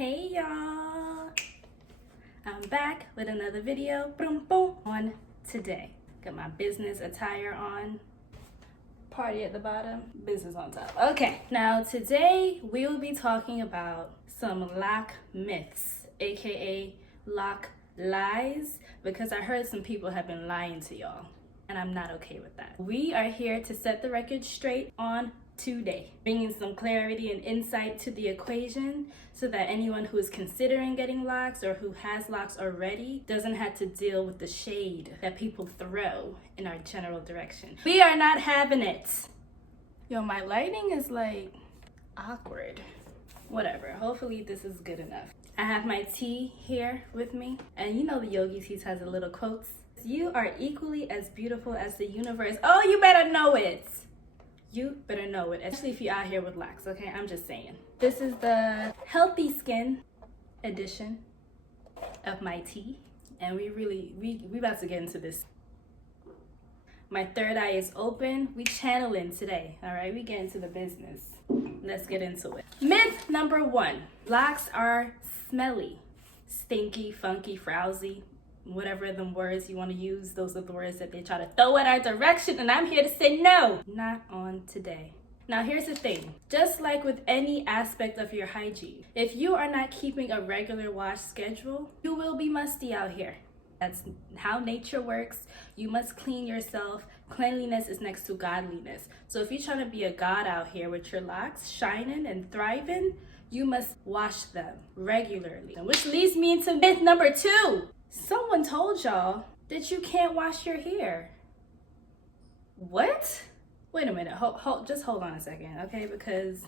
Hey y'all, I'm back with another video on today. Got my business attire on, party at the bottom, business on top. Okay, now today we will be talking about some loc myths, aka loc lies, because I heard some people have been lying to y'all and I'm not okay with that. We are here to set the record straight on today, bringing some clarity and insight to the equation so that anyone who is considering getting locks or who has locks already doesn't have to deal with the shade that people throw in our general direction. We are not having it. Yo, my lighting is like awkward. Whatever, hopefully this is good enough. I have my tea here with me, and you know the Yogi Teas has a little quotes. You are equally as beautiful as the universe. Oh, you better know it. You better know it, especially if you're out here with locks, okay? I'm just saying. This is the healthy skin edition of my tea, and we about to get into this. My third eye is open. We channeling today, all right? We get into the business. Let's get into it. Myth number 1, locks are smelly, stinky, funky, frowsy. Whatever them words you want to use, those are the words that they try to throw at our direction, and I'm here to say no, not on today. Now here's the thing, just like with any aspect of your hygiene, if you are not keeping a regular wash schedule, you will be musty out here. That's how nature works. You must clean yourself. Cleanliness is next to godliness. So if you're trying to be a god out here with your locks shining and thriving, you must wash them regularly, which leads me into myth number 2. Someone told y'all that you can't wash your hair. What? Wait a minute, just hold on a second, okay? Because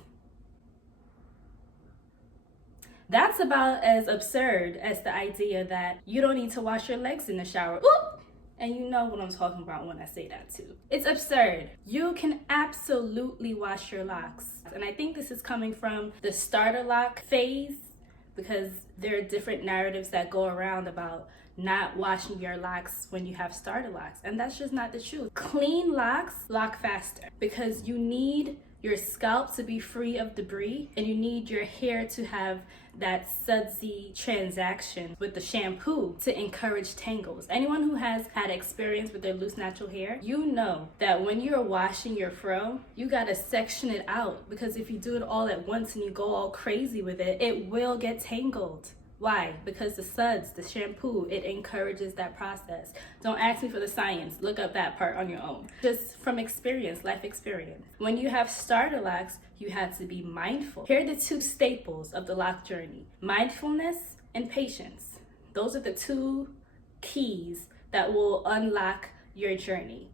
that's about as absurd as the idea that you don't need to wash your legs in the shower. Oop! And you know what I'm talking about when I say that too. It's absurd. You can absolutely wash your locks. And I think this is coming from the starter lock phase, because there are different narratives that go around about not washing your locks when you have starter locks, and that's just not the truth. Clean locks lock faster because you need your scalp to be free of debris, and you need your hair to have that sudsy transaction with the shampoo to encourage tangles. Anyone who has had experience with their loose natural hair, you know that when you're washing your fro, you gotta section it out, because if you do it all at once and you go all crazy with it, it will get tangled. Why? Because the suds, the shampoo, it encourages that process. Don't ask me for the science. Look up that part on your own. Just from experience, life experience. When you have starter locks, you have to be mindful. Here are the 2 staples of the lock journey: mindfulness and patience. Those are the 2 keys that will unlock your journey.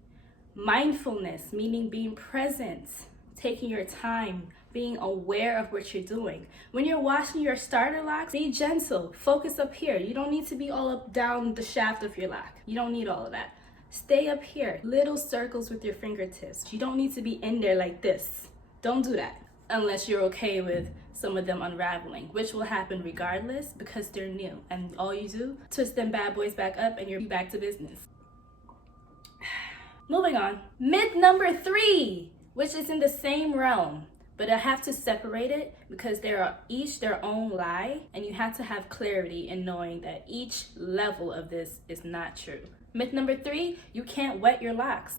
Mindfulness, meaning being present, taking your time, being aware of what you're doing. When you're washing your starter locks, be gentle, focus up here. You don't need to be all up down the shaft of your lock. You don't need all of that. Stay up here, little circles with your fingertips. You don't need to be in there like this. Don't do that unless you're okay with some of them unraveling, which will happen regardless because they're new. And all you do, twist them bad boys back up and you're back to business. Moving on. Myth number 3, which is in the same realm, but I have to separate it because they are each their own lie, and you have to have clarity in knowing that each level of this is not true. Myth number 3, you can't wet your locks.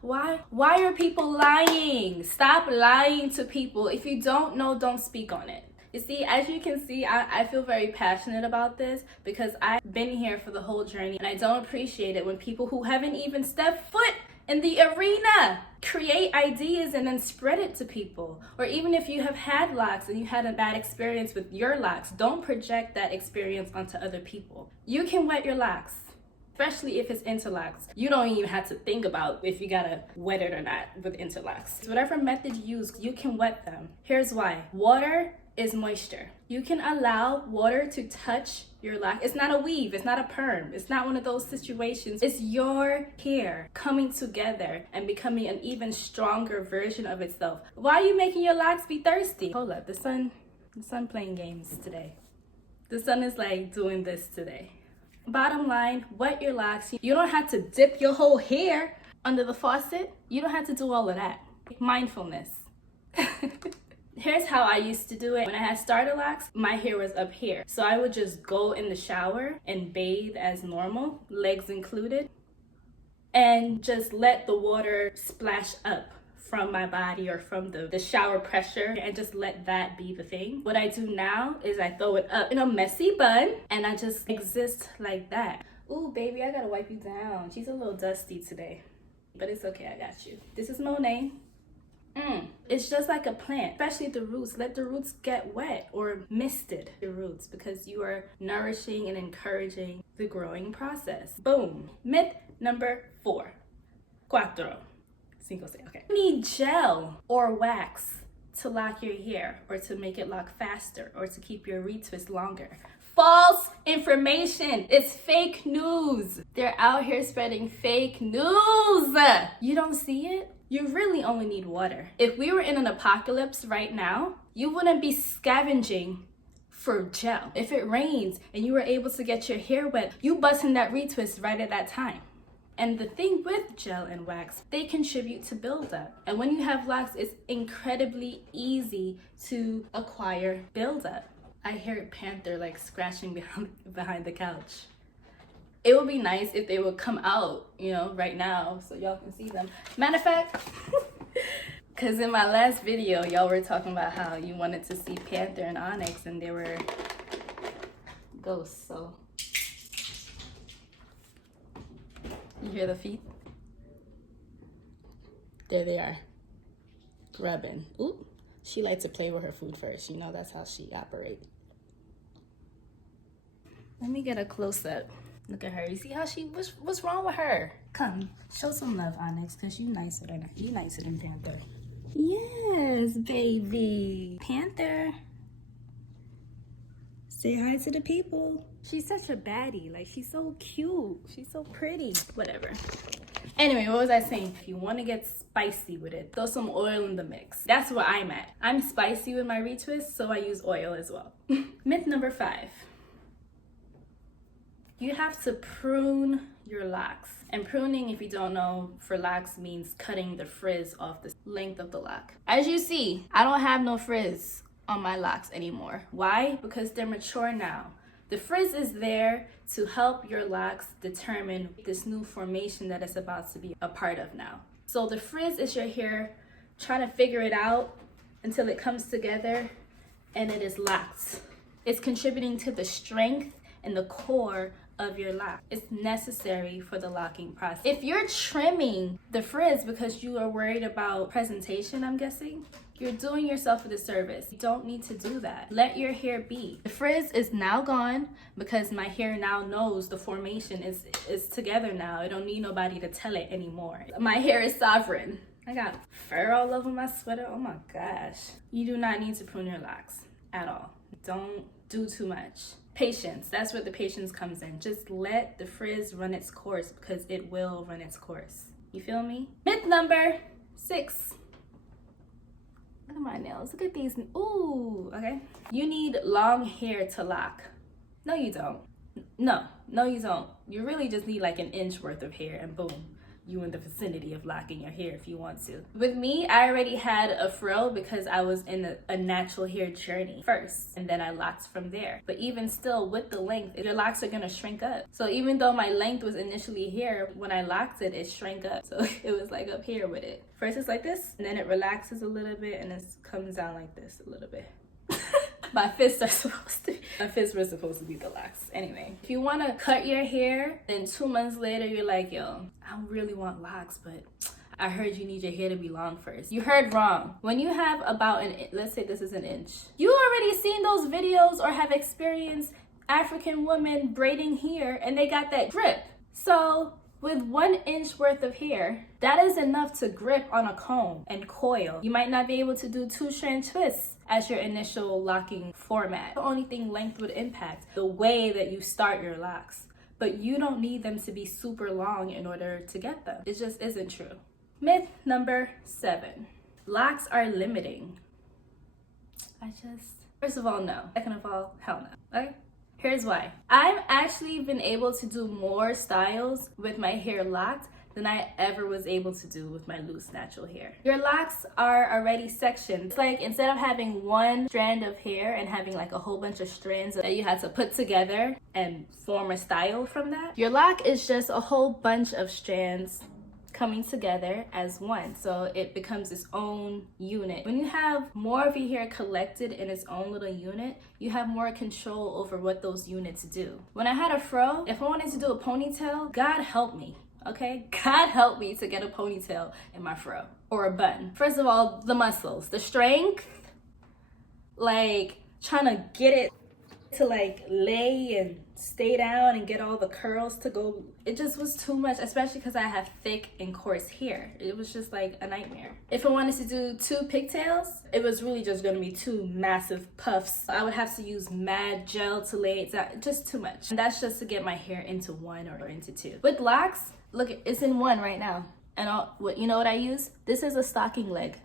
Why are people lying? Stop lying to people. If you don't know, don't speak on it. You see, as you can see, I feel very passionate about this because I've been here for the whole journey, and I don't appreciate it when people who haven't even stepped foot in the arena create ideas and then spread it to people. Or even if you have had locks and you had a bad experience with your locks, don't project that experience onto other people. You can wet your locks, especially if it's interlocks. You don't even have to think about if you gotta wet it or not with interlocks. Whatever method you use, you can wet them. Here's why. Water is moisture. You can allow water to touch your lock. It's not a weave, it's not a perm, it's not one of those situations. It's your hair coming together and becoming an even stronger version of itself. Why are you making your locks be thirsty? Hold up, the sun playing games today. The sun is like doing this today. Bottom line, wet your locks. You don't have to dip your whole hair under the faucet. You don't have to do all of that. Mindfulness. Here's how I used to do it. When I had starter locks, my hair was up here. So I would just go in the shower and bathe as normal, legs included, and just let the water splash up from my body or from the shower pressure, and just let that be the thing. What I do now is I throw it up in a messy bun and I just exist like that. Ooh, baby, I gotta wipe you down. She's a little dusty today, but it's okay, I got you. This is Monet. It's just like a plant, especially the roots. Let the roots get wet or misted, the roots, because you are nourishing and encouraging the growing process. Boom. Myth number 4. 4. 5, 6. Okay. You need gel or wax to lock your hair, or to make it lock faster, or to keep your retwist longer. False information. It's fake news. They're out here spreading fake news. You don't see it? You really only need water. If we were in an apocalypse right now, you wouldn't be scavenging for gel. If it rains and you were able to get your hair wet, you bust in that retwist right at that time. And the thing with gel and wax, they contribute to buildup. And when you have locks, it's incredibly easy to acquire buildup. I hear Panther like scratching behind the couch. It would be nice if they would come out, you know, right now so y'all can see them. Matter of fact, because in my last video, y'all were talking about how you wanted to see Panther and Onyx, and they were ghosts, so. You hear the feet? There they are, grubbing. Ooh, she likes to play with her food first. You know, that's how she operates. Let me get a close-up. Look at her. You see how she, what's wrong with her? Come, show some love, Onyx, because you nicer than Panther. Yes, baby. Panther. Say hi to the people. She's such a baddie. Like, she's so cute. She's so pretty. Whatever. Anyway, what was I saying? If you want to get spicy with it, throw some oil in the mix. That's where I'm at. I'm spicy with my retwist, so I use oil as well. Myth number 5. You have to prune your locks. And pruning, if you don't know, for locks means cutting the frizz off the length of the lock. As you see, I don't have no frizz on my locks anymore. Why? Because they're mature now. The frizz is there to help your locks determine this new formation that it's about to be a part of now. So the frizz is your hair trying to figure it out until it comes together and it is locked. It's contributing to the strength and the core of your lock. It's necessary for the locking process. If you're trimming the frizz because you are worried about presentation, I'm guessing, you're doing yourself a disservice. You don't need to do that. Let your hair be. The frizz is now gone because my hair now knows the formation is together now. I don't need nobody to tell it anymore. My hair is sovereign. I got fur all over my sweater. Oh my gosh. You do not need to prune your locks at all. Don't do too much. Patience, that's where the patience comes in. Just let the frizz run its course, because it will run its course. You feel me? Myth number 6. Look at my nails, look at these. Ooh, okay. You need long hair to lock. No, you don't. No, you don't. You really just need like an inch worth of hair and boom, you in the vicinity of locking your hair if you want to. With me, I already had a frill because I was in a natural hair journey first, and then I locked from there. But even still, with the length, your locks are gonna shrink up. So even though my length was initially here, when I locked it, it shrank up. So it was like up here with it. First it's like this, and then it relaxes a little bit, and it comes down like this a little bit. My fists were supposed to be the locks. Anyway, if you want to cut your hair, then 2 months later, you're like, yo, I really want locks, but I heard you need your hair to be long first. You heard wrong. When you have about let's say this is an inch, you already seen those videos or have experienced African women braiding hair and they got that grip. So with 1 inch worth of hair, that is enough to grip on a comb and coil. You might not be able to do 2-strand twists as your initial locking format. The only thing length would impact the way that you start your locks, but you don't need them to be super long in order to get them. It just isn't true. Myth number 7. Locks are limiting. First of all, no. Second of all, hell no. Okay? Here's why. I've actually been able to do more styles with my hair locked than I ever was able to do with my loose natural hair. Your locks are already sectioned. It's like instead of having one strand of hair and having like a whole bunch of strands that you had to put together and form a style from that, your lock is just a whole bunch of strands coming together as one, so it becomes its own unit. When you have more of your hair collected in its own little unit, you have more control over what those units do. When I had a fro, if I wanted to do a ponytail, God help me, okay? God help me to get a ponytail in my fro or a bun. First of all, the muscles, the strength, like trying to get it to like lay and stay down and get all the curls to go, it just was too much, especially because I have thick and coarse hair. It was just like a nightmare. If I wanted to do 2 pigtails, it was really just going to be 2 massive puffs. I would have to use mad gel to lay it down, just too much. And that's just to get my hair into 1 or into 2. With locks, look, it's in 1 right now. And you know what I use? This is a stocking leg.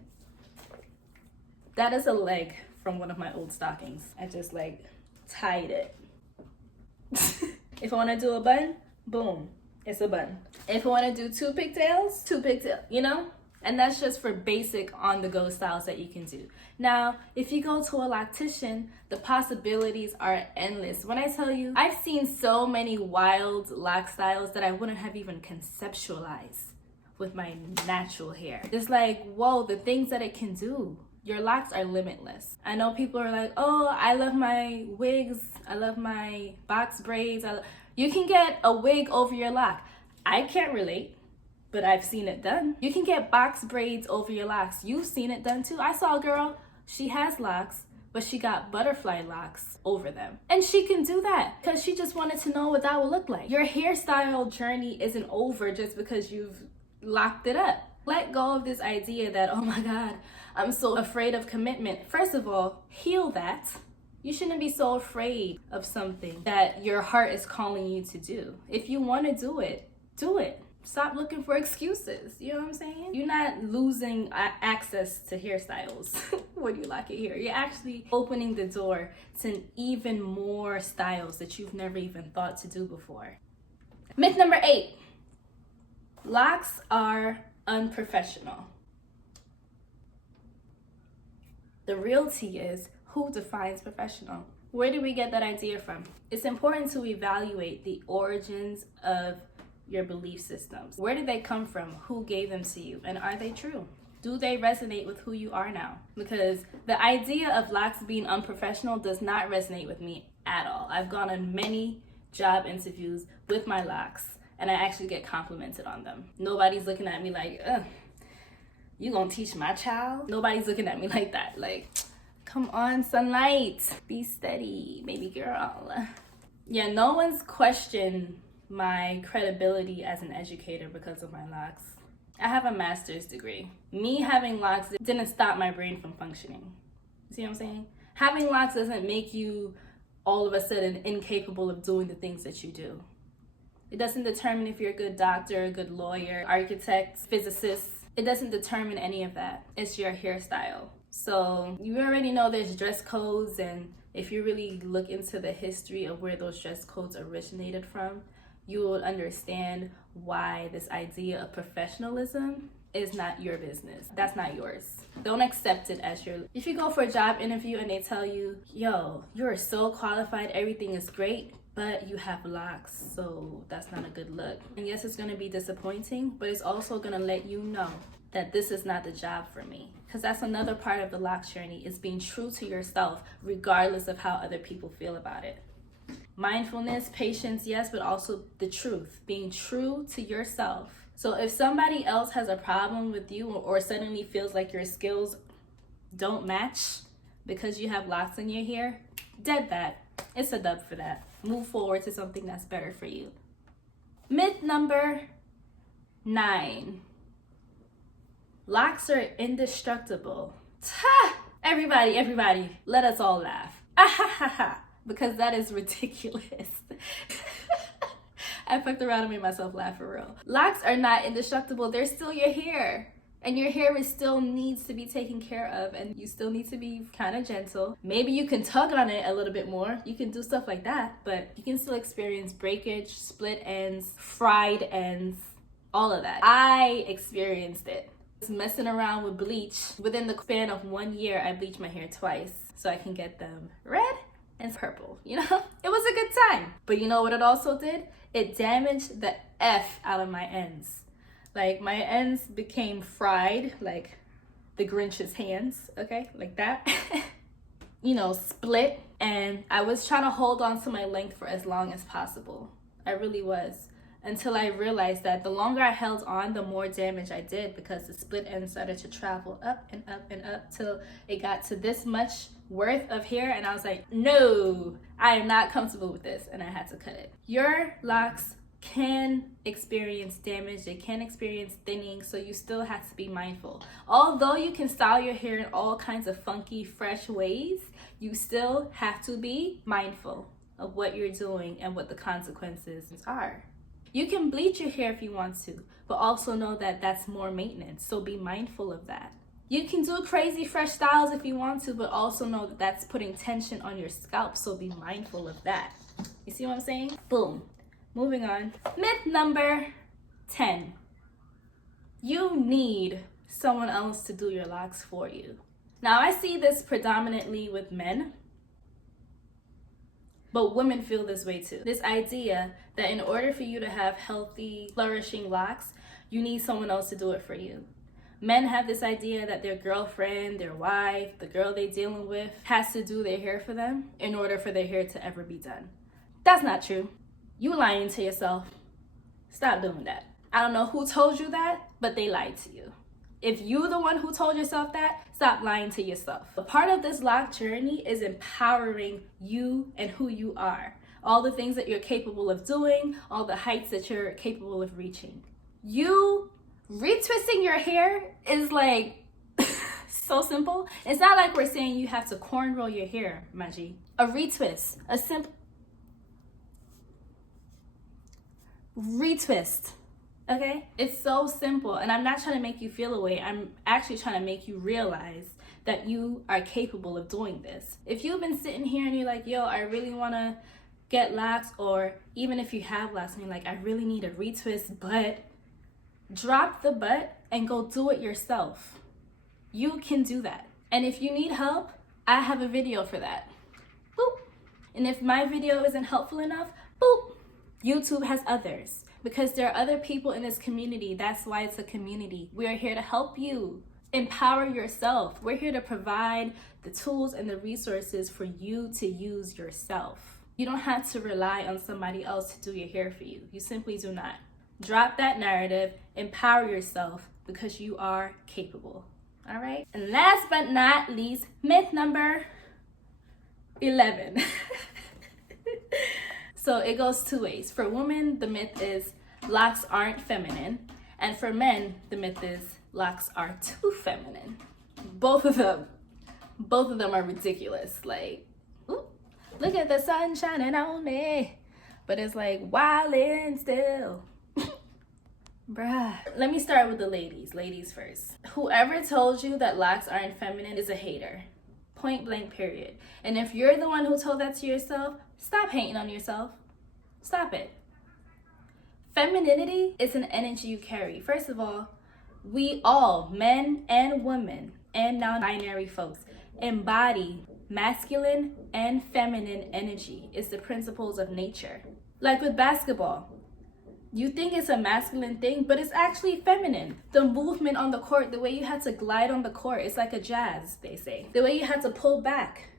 That is a leg from one of my old stockings. I just like tied it. If I want to do a bun, boom, it's a bun. If I want to do 2 pigtails, 2 pigtails, you know? And that's just for basic on-the-go styles that you can do. Now, if you go to a loctician, the possibilities are endless. When I tell you, I've seen so many wild lock styles that I wouldn't have even conceptualized with my natural hair. It's like, whoa, the things that it can do. Your locks are limitless. I know people are like, oh, I love my wigs, I love my box braids. You can get a wig over your lock. I can't relate, but I've seen it done. You can get box braids over your locks. You've seen it done too. I saw a girl, she has locks, but she got butterfly locks over them. And she can do that because she just wanted to know what that would look like. Your hairstyle journey isn't over just because you've locked it up. Let go of this idea that, oh my God, I'm so afraid of commitment. First of all, heal that. You shouldn't be so afraid of something that your heart is calling you to do. If you want to do it, do it. Stop looking for excuses. You know what I'm saying? You're not losing access to hairstyles when you lock your hair. You're actually opening the door to even more styles that you've never even thought to do before. Myth number 8. Locks are unprofessional. The real tea is, who defines professional? Where do we get that idea from? It's important to evaluate the origins of your belief systems. Where did they come from? Who gave them to you? And are they true? Do they resonate with who you are now? Because the idea of locks being unprofessional does not resonate with me at all. I've gone on many job interviews with my locks, and I actually get complimented on them. Nobody's looking at me like, ugh, you gonna teach my child? Nobody's looking at me like that. Like, come on, sunlight, be steady, baby girl. Yeah, no one's questioned my credibility as an educator because of my locks. I have a master's degree. Me having locks didn't stop my brain from functioning. See what I'm saying? Having locks doesn't make you all of a sudden incapable of doing the things that you do. It doesn't determine if you're a good doctor, a good lawyer, architect, physicist. It doesn't determine any of that. It's your hairstyle. So you already know there's dress codes, and if you really look into the history of where those dress codes originated from, you will understand why this idea of professionalism is not your business. That's not yours. Don't accept it as your... If you go for a job interview and they tell you, yo, you are so qualified, everything is great, but you have locks, so that's not a good look. And yes, it's gonna be disappointing, but it's also gonna let you know that this is not the job for me. Because that's another part of the locks journey, is being true to yourself, regardless of how other people feel about it. Mindfulness, patience, yes, but also the truth, being true to yourself. So if somebody else has a problem with you or suddenly feels like your skills don't match because you have locks in your hair, dead that. It's a dub for that. Move forward to something that's better for you. Myth number 9. Locks are indestructible. Everybody, let us all laugh. Because that is ridiculous. I fucked around and made myself laugh for real. Locks are not indestructible. They're still your hair. And your hair still needs to be taken care of, and you still need to be kind of gentle. Maybe you can tug on it a little bit more. You can do stuff like that, but you can still experience breakage, split ends, fried ends, all of that. I experienced it. Just messing around with bleach. Within the span of 1 year, I bleached my hair twice so I can get them red and purple, you know? It was a good time. But you know what it also did? It damaged the F out of my ends. Like, my ends became fried, like the Grinch's hands, okay? Like that. You know, split. And I was trying to hold on to my length for as long as possible. I really was. Until I realized that the longer I held on, the more damage I did, because the split ends started to travel up and up and up till it got to this much worth of hair, and I was like, no, I am not comfortable with this, and I had to cut it. Your locks can experience damage, they can experience thinning, so you still have to be mindful. Although you can style your hair in all kinds of funky, fresh ways, you still have to be mindful of what you're doing and what the consequences are. You can bleach your hair if you want to, but also know that that's more maintenance, so be mindful of that. You can do crazy fresh styles if you want to, but also know that that's putting tension on your scalp, so be mindful of that. You see what I'm saying? Boom. Moving on. Myth number 10. You need someone else to do your locks for you. Now, I see this predominantly with men, but women feel this way too. This idea that in order for you to have healthy, flourishing locks, you need someone else to do it for you. Men have this idea that their girlfriend, their wife, the girl they're dealing with has to do their hair for them in order for their hair to ever be done. That's not true. You lying to yourself. Stop doing that. I don't know who told you that, but they lied to you. If you're the one who told yourself that, stop lying to yourself. A part of this lock journey is empowering you and who you are. All the things that you're capable of doing, all the heights that you're capable of reaching. You retwisting your hair is like so simple. It's not like we're saying you have to cornrow your hair, Maji. A retwist, a simple retwist. Okay, it's so simple, and I'm not trying to make you feel away. I'm actually trying to make you realize that you are capable of doing this. If you've been sitting here and you're like, yo, I really want to get locks, or even if you have locks and you're like, I really need a retwist, but drop the but and go do it yourself. You can do that. And if you need help, I have a video for that. Boop. And if my video isn't helpful enough, boop. YouTube has others. Because there are other people in this community. That's why it's a community. We are here to help you empower yourself. We're here to provide the tools and the resources for you to use yourself. You don't have to rely on somebody else to do your hair for you. You simply do not. Drop that narrative, empower yourself, because you are capable. All right? And last but not least, myth number 11. So it goes two ways. For women, the myth is locks aren't feminine. And for men, the myth is locks are too feminine. Both of them are ridiculous. Like, ooh, look at the sun shining on me. But it's like wildin' still. Bruh. Let me start with the ladies. Ladies first. Whoever told you that locks aren't feminine is a hater. Point blank, period. And if you're the one who told that to yourself, stop hating on yourself. Stop it. Femininity is an energy you carry. First of all, we all, men and women, and non-binary folks, embody masculine and feminine energy. It's the principles of nature. Like with basketball, you think it's a masculine thing, but it's actually feminine. The movement on the court, the way you had to glide on the court, it's like a jazz, they say. The way you had to pull back.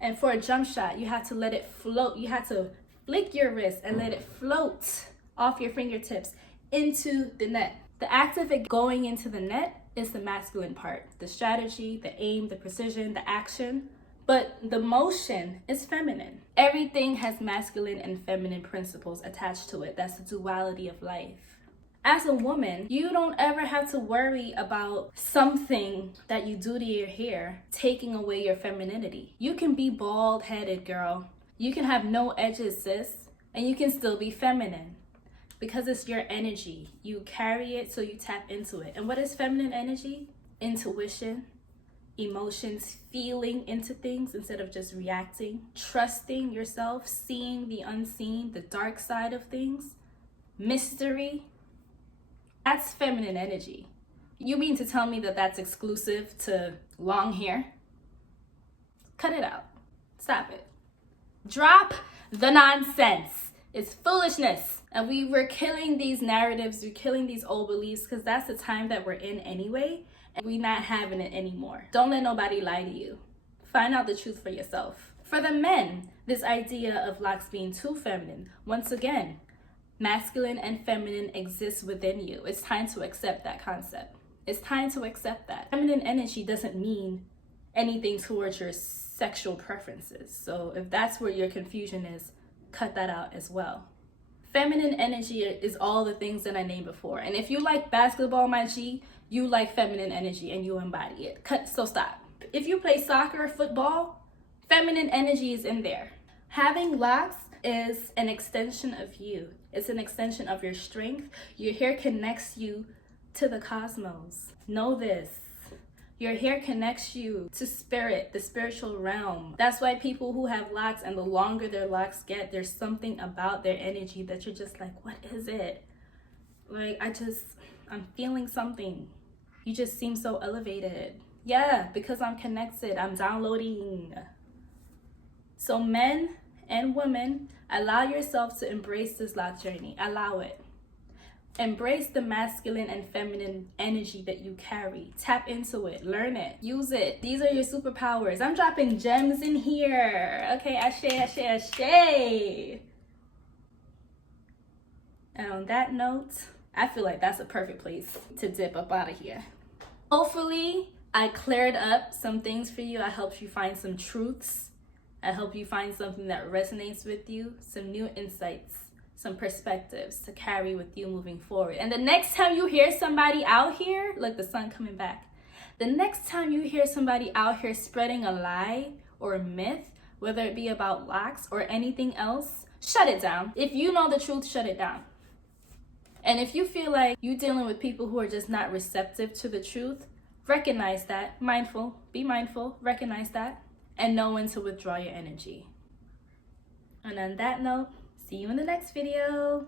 And for a jump shot, you had to let it float. You had to flick your wrist and let it float off your fingertips into the net. The act of it going into the net is the masculine part. The strategy, the aim, the precision, the action. But the motion is feminine. Everything has masculine and feminine principles attached to it. That's the duality of life. As a woman, you don't ever have to worry about something that you do to your hair taking away your femininity. You can be bald-headed, girl. You can have no edges, sis, and you can still be feminine because it's your energy. You carry it, so you tap into it. And what is feminine energy? Intuition, emotions, feeling into things instead of just reacting, trusting yourself, seeing the unseen, the dark side of things, mystery. That's feminine energy. You mean to tell me that that's exclusive to long hair? Cut it out. Stop it. Drop the nonsense. It's foolishness. And we're killing these narratives, we're killing these old beliefs because that's the time that we're in anyway, and we're not having it anymore. Don't let nobody lie to you. Find out the truth for yourself. For the men, this idea of locks being too feminine, once again, masculine and feminine exists within you. It's time to accept that concept. It's time to accept that. Feminine energy doesn't mean anything towards your sexual preferences. So if that's where your confusion is, cut that out as well. Feminine energy is all the things that I named before. And if you like 𝒊𝒏𝒒𝒔𝒊𝒏𝒂𝒔, you like feminine energy and you embody it. So stop. If you play soccer, football, feminine energy is in there. Having locks is an extension of you. It's an extension of your strength. Your hair connects you to the cosmos. Know this. Your hair connects you to spirit, the spiritual realm. That's why people who have locks, and the longer their locks get, there's something about their energy that you're just like, what is it? Like, I'm feeling something. You just seem so elevated. Yeah, because I'm connected, I'm downloading. So men and women, allow yourself to embrace this lock journey. Allow it. Embrace the masculine and feminine energy that you carry. Tap into it. Learn it. Use it. These are your superpowers. I'm dropping gems in here. Okay, 𝒔𝒊𝒏𝒆𝒔𝒊𝒆𝒔. And on that note, I feel like that's a perfect place to dip up out of here. Hopefully, I cleared up some things for you. I helped you find some truths. I hope you find something that resonates with you, some new insights, some perspectives to carry with you moving forward. And the next time you hear somebody out here, look, the sun coming back. The next time you hear somebody out here spreading a lie or a myth, whether it be about locks or anything else, shut it down. If you know the truth, shut it down. And if you feel like you're dealing with people who are just not receptive to the truth, recognize that. Be mindful, recognize that, and know when to withdraw your energy. And on that note, see you in the next video.